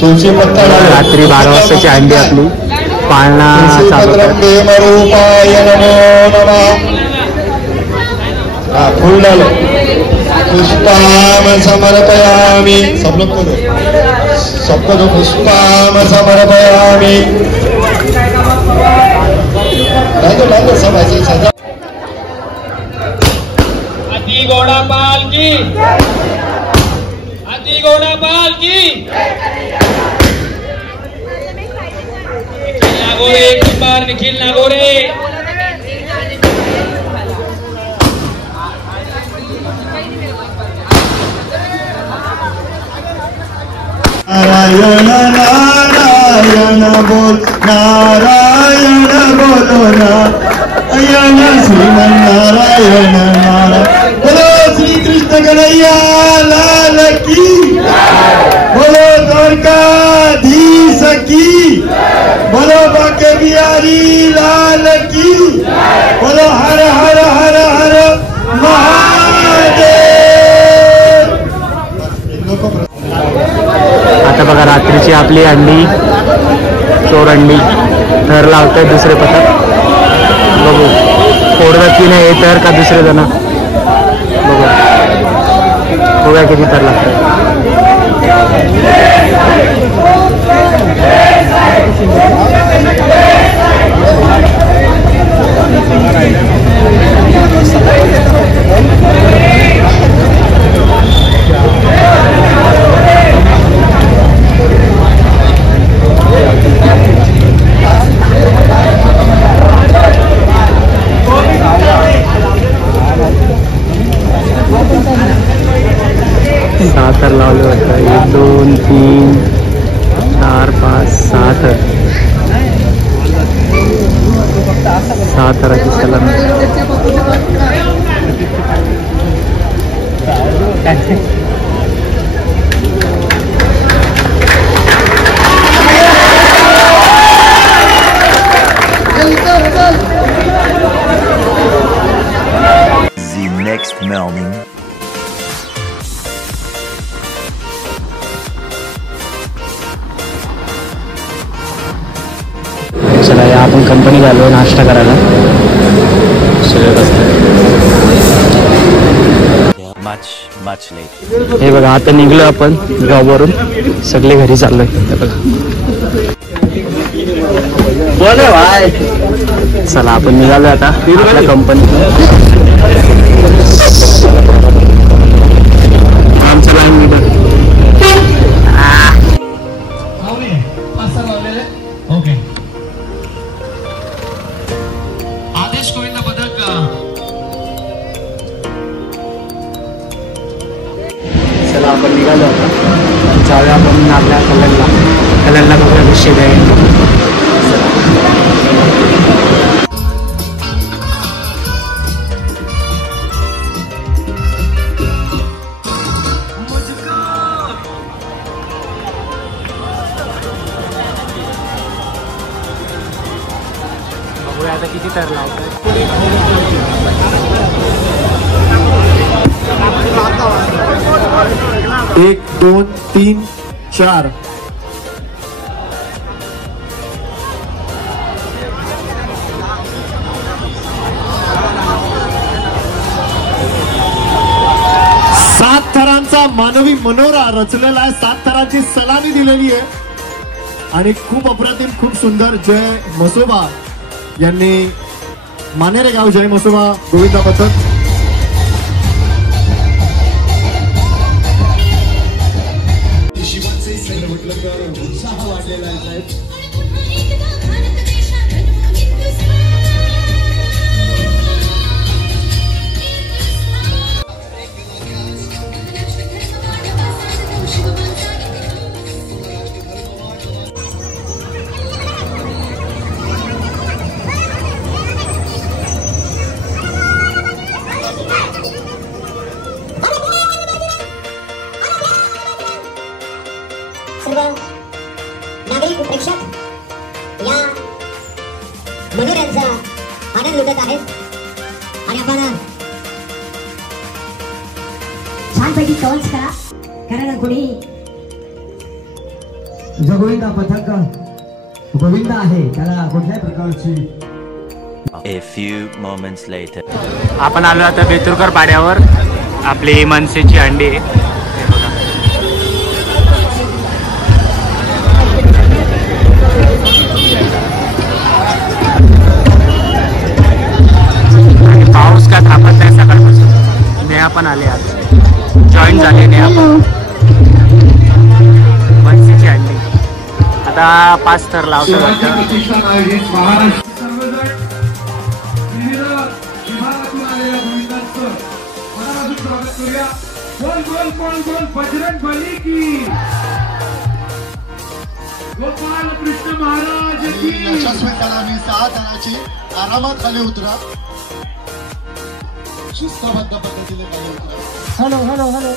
तुलसी पत्ता रात्री 12 वाजताची अंडी आपली पाळणा चालू फुल डालो पुष्पाम समर्पयामि सब लोग को सबको दो पुष्पाम समर्पयामि डालो सब ऐसे सजा अति गौड़ापाल की अति गौड़ापाल की नागोरे एक बार निखिल नागोरे नारायण नारायण बोल नारायण बोलो नारायण श्रीमन नारायण नारायण बोलो श्री कृष्ण कन्हैया लाल की बोलो द्वारकाधीश की बोलो बांके बिहारी लाल की बोलो हर हर हर हर महादेव। आता बघा रात्रीची आपली अंडी चोर अंडी थर लावतात दुसरे पथक बघू फोडतात की नाही हे तर का दुसरे जण बघूया किती थर लागतात। सातर लावले होतं 1 2 3 4 5 6 थराची सलामी The next morning. चला या आपण कंपनी आलो नाश्ता करायला सगळे बसतात। हे बघा आता निघलो आपण जॉबवरून सगळे घरी चाललोय। बोले भाई चला आपण निघालो आता आपल्या कंपनी आमचं लाईन निघाल ओके आदेश गोविंद बदक चला आपण निघालो आता जाऊया आपण आपल्या कल्याणला बघूया विषय आहे। आता किती तर लावतात 1 2 3 4 7 थरांचा मानवी मनोरा रचलेला आहे। 7 थरांची सलामी दिलेली आहे आणि खूप अप्रतिम खूप सुंदर जय मसोबा यांनी मानेरे गाव जय मसोबा गोविंदा पथक उत्साह वाढलेला आहे साहेब। सर्व नागरिक प्रेक्षक या मनोरंजनाचा आनंद लुटत आहेत आणि आपण छानपैकी कॉल्स करा कारण कोणी जो गोविंदा पथक गोविंदा आहे त्याला कुठल्याही प्रकारची. A few moments later. आपण आलो आता बेतुरकर पाड्यावर. आपली मनसेची अंडी आहे. पाऊस का थांबत नाही सकाळपासून. नेहा पण आले आज जॉईन झाले. नेहा पण मनसेची अंडी आता 5 तर लावतो वाटतं. बजरंग बली की गोपाल कृष्ण महाराज की. यशस्वी सलामी 6 जणांची आरामात खाली उतरा. शिस्तबद्ध पद्धतीने खाली उतरा. Hello hello hello.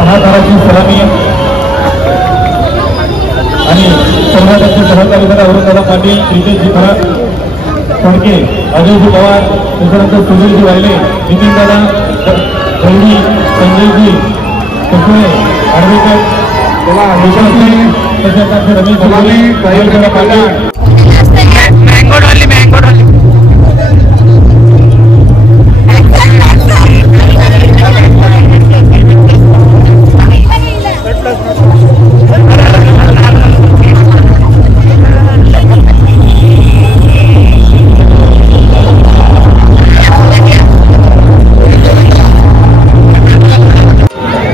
सहाकाराची सलामी आणि कर्नाटकचे सहकारी औरंगाबाद पाटील, रितेशजी खरात फडके, अजयजी पवार, त्याच्यानंतर सुधीरजी वाहिले, नितीन दादा गौरी, संजयजी कसुळे, ॲडव्होकेट त्याच्यानंतर रमेश पाटील.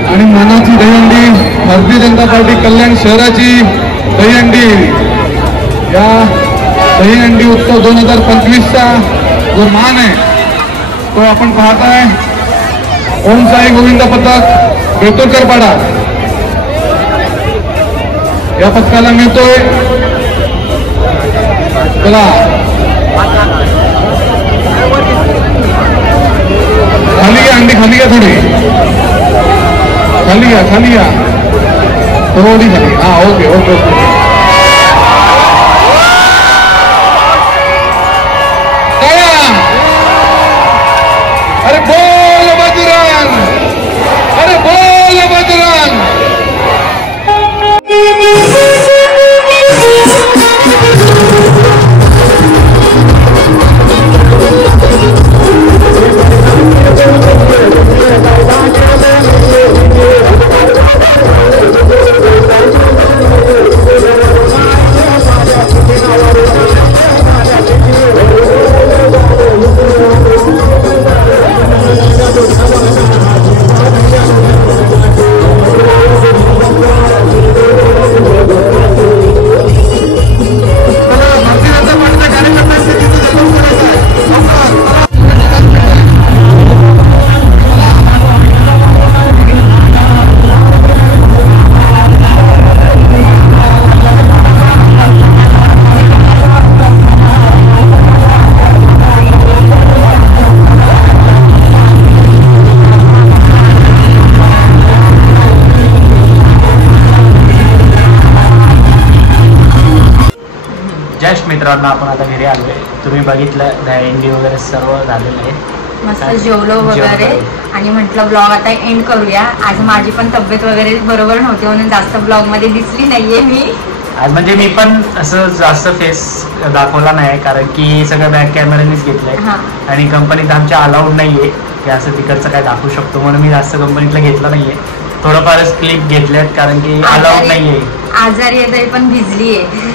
आणि मानाची दहीहंडी भारतीय जनता पार्टी कल्याण शहराची दहीहंडी. या दहीहंडी उत्सव 2025चा जो मान आहे तो आपण पाहताय. ओम साई गोविंद पथक बेतुरकर पाडा या पथकाला मिळतोय. चला खाली घ्या अंडी, खाली घ्या, थोडी खाली घ्या, खाली घ्या, थोडी खाली. हा ओके ओके ओके. अरे बोल बजरंग, अरे बोल बजरंग. मित्रांनो आपण आता घरी आलोय. तुम्ही बघितलं दहीहंडी वगैरे सर्व झालेलं आहे. मस्त जेवलो वगैरे आणि म्हटलं ब्लॉग आता एंड करूया. आज माझी पण तब्येत वगैरे बरोबर नव्हती म्हणून जास्त ब्लॉग मध्ये दिसली नाहीये मी. आज म्हणजे मी पण असं जास्त फेस दाखवला नाही कारण की सगळं बॅक कॅमेऱ्यानेच घेतलंय आणि कंपनीत आमच्या अलाउड नाहीये की असं तिकडचं काय दाखवू शकतो म्हणून मी जास्त कंपनीतलं घेतलं नाहीये. थोडंफारच क्लिप घेतल्यात कारण की अलाउड नाहीये. आजारी आहे तरी पण भिजली आहे.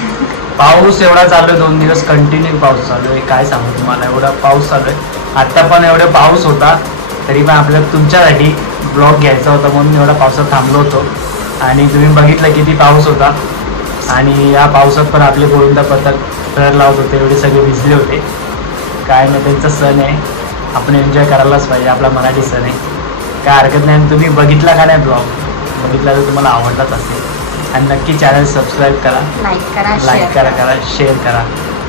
पाऊस एवढा चालू आहे 2 दिवस कंटिन्यू पाऊस चालू आहे. काय सांगू तुम्हाला एवढा पाऊस चालू आहे. आता पण एवढे पाऊस होता तरी पण आपल्याला तुमच्यासाठी ब्लॉग घ्यायचा होता म्हणून एवढा पावसात थांबलो होतो आणि तुम्ही बघितलं किती पाऊस होता आणि या पावसात पण आपले गोविंदा पथक थर लावत होते. एवढे सगळे भिजले होते. काय नाही त्यांचा सण आहे आपण एन्जॉय करायलाच पाहिजे. आपला मराठी सण आहे काय हरकत नाही. आणि तुम्ही बघितला का नाही ब्लॉग बघितला तर तुम्हाला आवडलाच असेल आणि नक्की चॅनल सबस्क्राईब करा लाईक करा शेअर करा.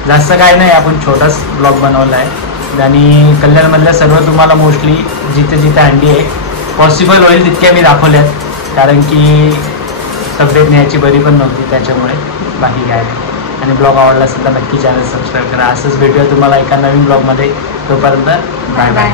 जास्त काय नाही आपण छोटाच ब्लॉग बनवला आहे आणि कल्याणमधल्या सर्व तुम्हाला मोस्टली जिथे जिथे हंडी आहे पॉसिबल होईल तितक्या मी दाखवल्यात कारण की तब्येत न्यायची बरी पण नव्हती त्याच्यामुळे बाकी काय नाही. आणि ब्लॉग आवडला असेल तर नक्की चॅनल सबस्क्राईब करा. असंच भेटूया तुम्हाला एका नवीन ब्लॉगमध्ये. तोपर्यंत बाय बाय.